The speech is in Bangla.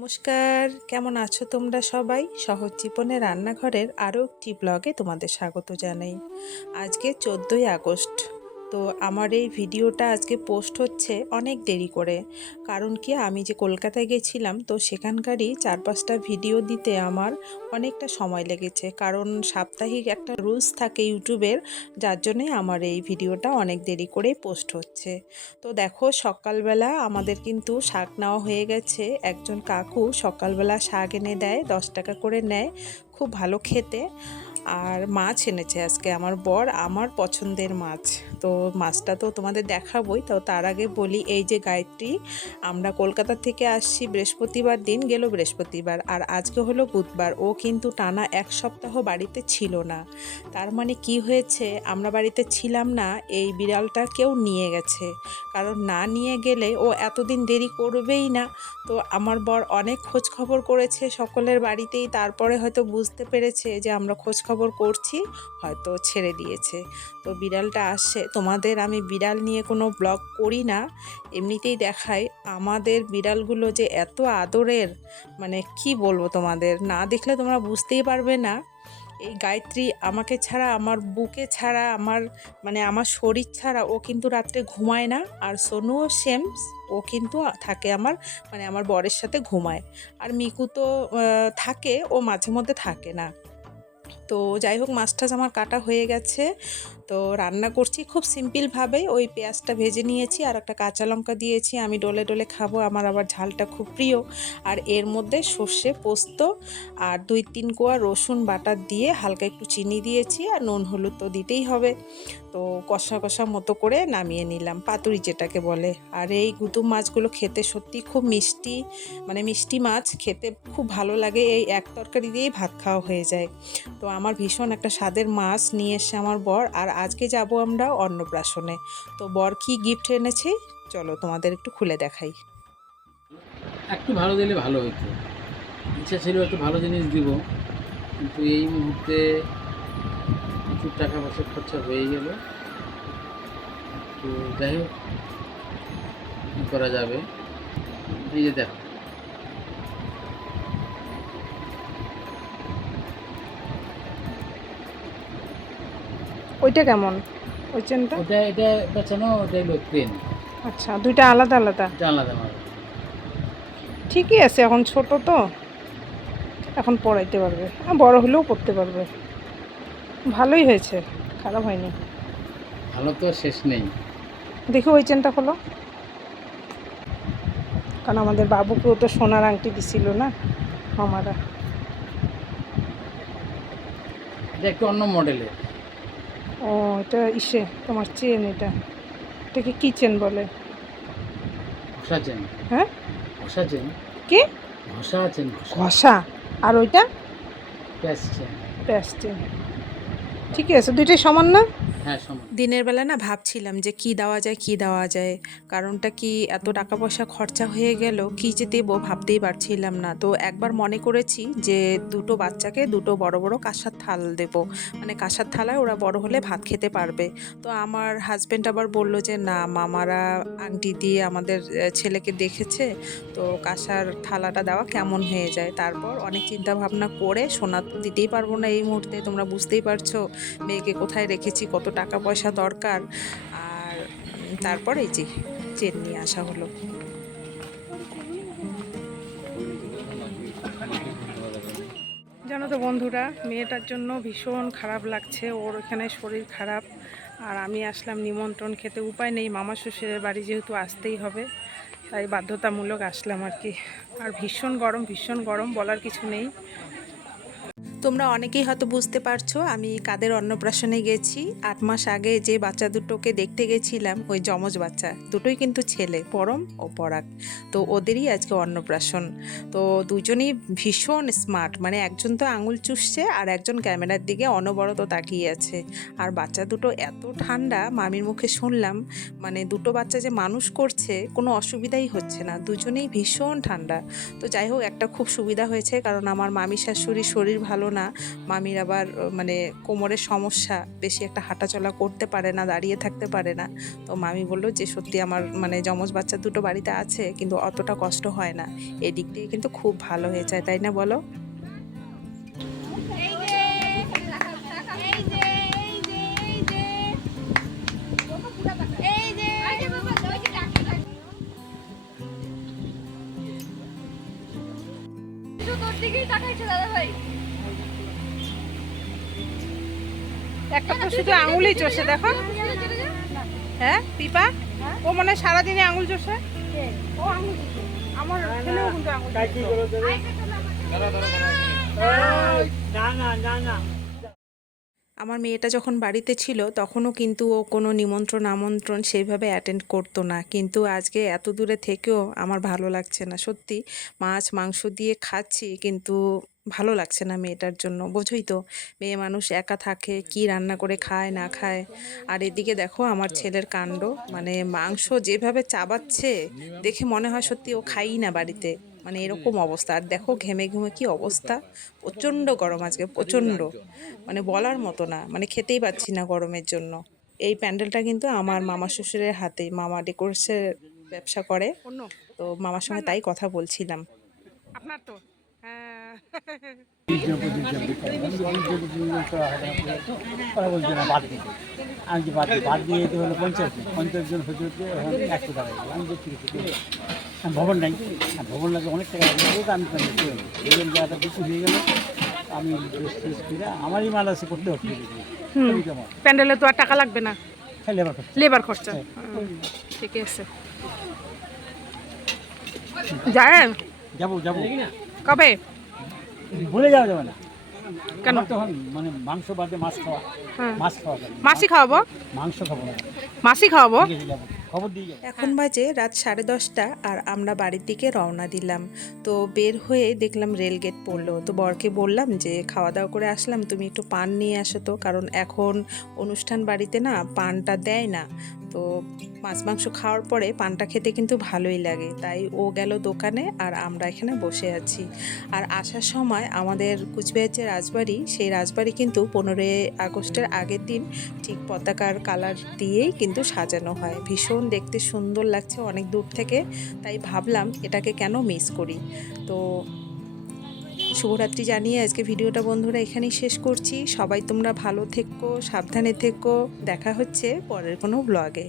নমস্কার, কেমন আছো তোমরা সবাই? সহজ জীবনে রান্নাঘরের আরও একটি ব্লগে তোমাদের স্বাগত জানাই। আজকে 14ই আগস্ট। তো আমার এই ভিডিওটা আজকে পোস্ট হচ্ছে অনেক দেরি করে। কারণ কি, আমি যে কলকাতায় গেছিলাম তো সেখানকারই 4-5টা ভিডিও দিতে আমার অনেকটা সময় লেগেছে। কারণ সাপ্তাহিক একটা রুলস থাকে ইউটিউবের, যার জন্যই আমার এই ভিডিওটা অনেক দেরি করেই পোস্ট হচ্ছে। তো দেখো, সকালবেলা আমাদের কিন্তু শাক নেওয়া হয়ে গেছে। একজন কাকু সকালবেলা শাক এনে দেয়, 10 টাকা করে নেয়, খুব ভালো খেতে। আর মাছ এনেছে আজকে আমার বর, আমার পছন্দের মাছ। তো মাছটা তো তোমাদের দেখাবই, তো তার আগে বলি, এই যে গায়ত্রী, আমরা কলকাতা থেকে আসছি বৃহস্পতিবার দিন, গেল বৃহস্পতিবার, আর আজকে হলো বুধবার। ও কিন্তু টানা 1 সপ্তাহ বাড়িতে ছিল না। তার মানে কি হয়েছে, আমরা বাড়িতে ছিলাম না, এই বিড়ালটা কেউ নিয়ে গেছে। কারণ না নিয়ে গেলে ও এতদিন দেরি করবেই না। তো আমার বর অনেক খোঁজ খবর করেছে সকলের বাড়িতেই, তারপরে হয়তো বুঝতে পেরেছে যে আমরা খোঁজ খবর করছি, হয়তো ছেড়ে দিয়েছে। তো বিড়ালটা আসছে। তোমাদের আমি বিড়াল নিয়ে কোনো ব্লগ করি না, এমনিতেই দেখাই। আমাদের বিড়ালগুলো যে এত আদরের, মানে কি বলবো, তোমাদের না দেখলে তোমরা বুঝতেই পারবে না। এই গায়ত্রী আমাকে ছাড়া, আমার বুকে ছাড়া, আমার শরীর ছাড়া ও কিন্তু রাত্রে ঘুমায় না। আর সোনুও সেম, ও কিন্তু থাকে আমার বরের সাথে ঘুমায়। আর মিকু তো থাকে, ও মাঝে মধ্যে থাকে না। তো যাই হোক, মাছ টাছ আমার কাটা হয়ে গেছে। তো রান্না করছি খুব সিম্পলভাবেই, ওই পেঁয়াজটা ভেজে নিয়েছি আর একটা কাঁচা লঙ্কা দিয়েছি। আমি ডলে ডলে খাবো, আমার আবার ঝালটা খুব প্রিয়। আর এর মধ্যে সর্ষে পোস্ত আর 2-3 কোয়া রসুন বাটা দিয়ে হালকা একটু চিনি দিয়েছি, আর নুন হলুদ তো দিতেই হবে। তো কষা কষা মতো করে নামিয়ে নিলাম, পাতুরি যেটাকে বলে। আর এই গুতুম মাছগুলো খেতে সত্যি খুব মিষ্টি, মিষ্টি মাছ খেতে খুব ভালো লাগে। এই এক তরকারি দিয়েই ভাত খাওয়া হয়ে যায়। তো আমার ভীষণ একটা স্বাদের মাছ নিয়ে এসছে আমার বর। আর আজকে যাব আমরা অন্নপ্রাশনে। তো বর কি গিফট এনেছে চলো তোমাদের একটু খুলে দেখাই। একটু ভালো দিলে ভালো হতো। ইচ্ছা ছিল একটু ভালো জিনিস দিব, কিন্তু এই মুহূর্তে প্রচুর টাকা পয়সা খরচা হয়ে গেল। তো যাই হোক, কী করা যাবে। এই যে দেখো, ওইটা কেমন, ওই চেনটা? এটা বেচানো, ওটা হলো পেন। আচ্ছা, দুইটা আলাদা আলাদা। এটা আলাদা আলাদা। ঠিকই আছে, এখন ছোট তো, এখন পড়াইতে পারবে, বড় হলেও পড়তে পারবে। ভালোই হয়েছে, খারাপ হয়নি। ভালো তো শেষ নেই। দেখি ওই চেনটা হলো, কারণ আমাদের বাবুকেও তো সোনার আংটি দিছিল না মামারা। এটা একটু অন্য মডেলের। ও, এটা তোমার চেন, এটাকে কি চেন বলে? ঘষা চেন। হ্যাঁ, ঘষা চেন। কি ঘষা চেন, ঘষা? আর ওইটা প্যাচ চেন। প্যাচ চেন। ঠিকই আছে, দুইটাই সমান না? হ্যাঁ, সমান। দিনের বেলা না ভাবছিলাম যে কি দেওয়া যায়, কারণটা কি, এত টাকা পয়সা খরচা হয়ে গেল, কি যে দেবো ভাবতেই পারছিলাম না। তো একবার মনে করেছি যে দুটো বাচ্চাকে দুটো বড় বড় কাঁসার থাল দেব, কাঁসার থালায় ওরা বড় হলে ভাত খেতে পারবে। তো আমার হাজব্যান্ড আবার বলল যে না, মামারা আংটি দিয়ে আমাদের ছেলেকে দেখেছে, তো কাঁসার থালাটা দেওয়া কেমন হয়ে যায়। তারপর অনেক চিন্তা ভাবনা করে, সোনা তো দিতেই পারবো না এই মুহূর্তে, তোমরা বুঝতেই পারছো মেয়েকে কোথায় রেখেছি, কত টাকা পয়সা দরকার। আর তারপর এই যে চেন নিয়ে আসা হলো। জানো তো বন্ধুরা, মেয়েটার জন্য ভীষণ খারাপ লাগছে, ওর এখানে শরীর খারাপ। আর আমি আসলাম নিমন্ত্রণ খেতে, উপায় নেই, মামা শ্বশুরের বাড়ি যেহেতু আসতেই হবে, তাই বাধ্যতামূলক আসলাম আর কি। আর ভীষণ গরম, বলার কিছু নেই। তোমরা অনেকেই হয়তো বুঝতে পারছো আমি কাদের অন্নপ্রাশনে গেছি। 8 মাস আগে যে বাচ্চা দুটোকে দেখতে গেছিলাম, ওই যমজ বাচ্চা দুটোই কিন্তু ছেলে, পরম ও পরাগ। তো ওদেরই আজকে অন্নপ্রাশন। তো দুজনেই ভীষণ স্মার্ট, একজন তো আঙুল চুষছে আর একজন ক্যামেরার দিকে অনবরত তাকিয়ে আছে। আর বাচ্চা দুটো এত ঠান্ডা, মামির মুখে শুনলাম, দুটো বাচ্চা যে মানুষ করছে কোনো অসুবিধাই হচ্ছে না, দুজনেই ভীষণ ঠান্ডা। তো যাই হোক, একটা খুব সুবিধা হয়েছে, কারণ আমার মামি শাশুড়ির শরীর ভালো না। মামির আবার মানে কোমরের সমস্যা, বেশি একটা হাঁটাচলা করতে পারে না, দাঁড়িয়ে থাকতে পারে না। তো মামি বলল যে সত্যি আমার মানে যমজ বাচ্চা দুটো বাড়িতে আছে কিন্তু অতটা কষ্ট হয় না, এই দিক দিয়ে কিন্তু খুব ভালো হয়ে যায়, তাই না বলো? একটা তো শুধু আঙুলই চষে, দেখো। হ্যাঁ পিপা, ও মনে হয় সারাদিনে আঙুল চষে। ও আঙুল চষে, আমার ছেলেও কিন্তু আঙুল চষে। আমার মেয়েটা যখন বাড়িতে ছিল তখনও কিন্তু ও কোনো নিমন্ত্রণ আমন্ত্রণ সেইভাবে অ্যাটেন্ড করতো না, কিন্তু আজকে এত দূরে থেকেও আমার ভালো লাগছে না সত্যি। মাছ মাংস দিয়ে খাচ্ছি কিন্তু ভালো লাগছে না মেয়েটার জন্য, বোঝোই তো মেয়ে মানুষ একা থাকে, কি রান্না করে খায় না খায়। আর এদিকে দেখো আমার ছেলের কাণ্ড, মানে মাংস যেভাবে চাবাচ্ছে দেখে মনে হয় সত্যি ও খাই না বাড়িতে, মানে এরকম অবস্থা। আর দেখো ঘেমে ঘেমে কি অবস্থা, প্রচণ্ড গরম আজকে, প্রচণ্ড, মানে বলার মতো না, মানে খেতেই পাচ্ছি না গরমের জন্য। এই প্যান্ডেলটা কিন্তু আমার মামা শ্বশুরের হাতে, মামা ডেকোরেটসের ব্যবসা করে, তো মামার সঙ্গে তাই কথা বলছিলাম। আপনার তো ওরা বলছে না বাদ দিতে, আমি যে বাদ দিয়ে যেতে হলো 50 জন হতে হতে এখন 100 টাকা দিল। আমি দেখছি ভবন নাই, আর ভবন লাগে অনেক টাকা লাগে, তো আমি এই জায়গাটা বেশি হয়ে গেল। আমি শেষ করে আমারই মাল আছে করতে হচ্ছে, প্যান্ডেলে তো আর টাকা লাগবে না, হ্যাঁ লেবার করতে লেবার খরচা। ঠিক আছে, যায় যাবো যাবো কবে? ভুলে যাওয়া যাবে না কেন? আমার তখন মানে মাংস বাদে মাছ খাওয়া, মাছ খাওয়া যাবে না। মাসি খাওয়াবো, মাংস খাবো না, মাসি খাওয়াবো। ঠিক আছে যাবো, খবর দিয়ে যাবো। এখন বাজে রাত 10:30 আর আমরা বাড়ির দিকে রওনা দিলাম। তো বের হয়ে দেখলাম রেলগেট পড়লো, তো বরকে বললাম যে খাওয়া দাওয়া করে আসলাম, তুমি একটু পান নিয়ে আসো তো, কারণ এখন অনুষ্ঠান বাড়িতে না পানটা দেয় না। তো মাছ মাংস খাওয়ার পরে পানটা খেতে কিন্তু ভালোই লাগে, তাই ও গেল দোকানে আর আমরা এখানে বসে আছি। আর আসার সময় আমাদের কুচবিহার যে রাজবাড়ি, সেই রাজবাড়ি কিন্তু 15ই আগস্টের আগের দিন ঠিক পতাকার কালার দিয়েই কিন্তু সাজানো হয়, ভীষণ দেখতে সুন্দর লাগছে অনেক দূর থেকে, তাই ভাবলাম এটাকে কেন মিস করি। তো শুভরাত্রি জানিয়ে আজকে ভিডিওটা বন্ধুরা এখানেই শেষ করছি। সবাই তোমরা ভালো থেকো, সাবধানে থেকো, দেখা হচ্ছে পরের কোনো ব্লগে।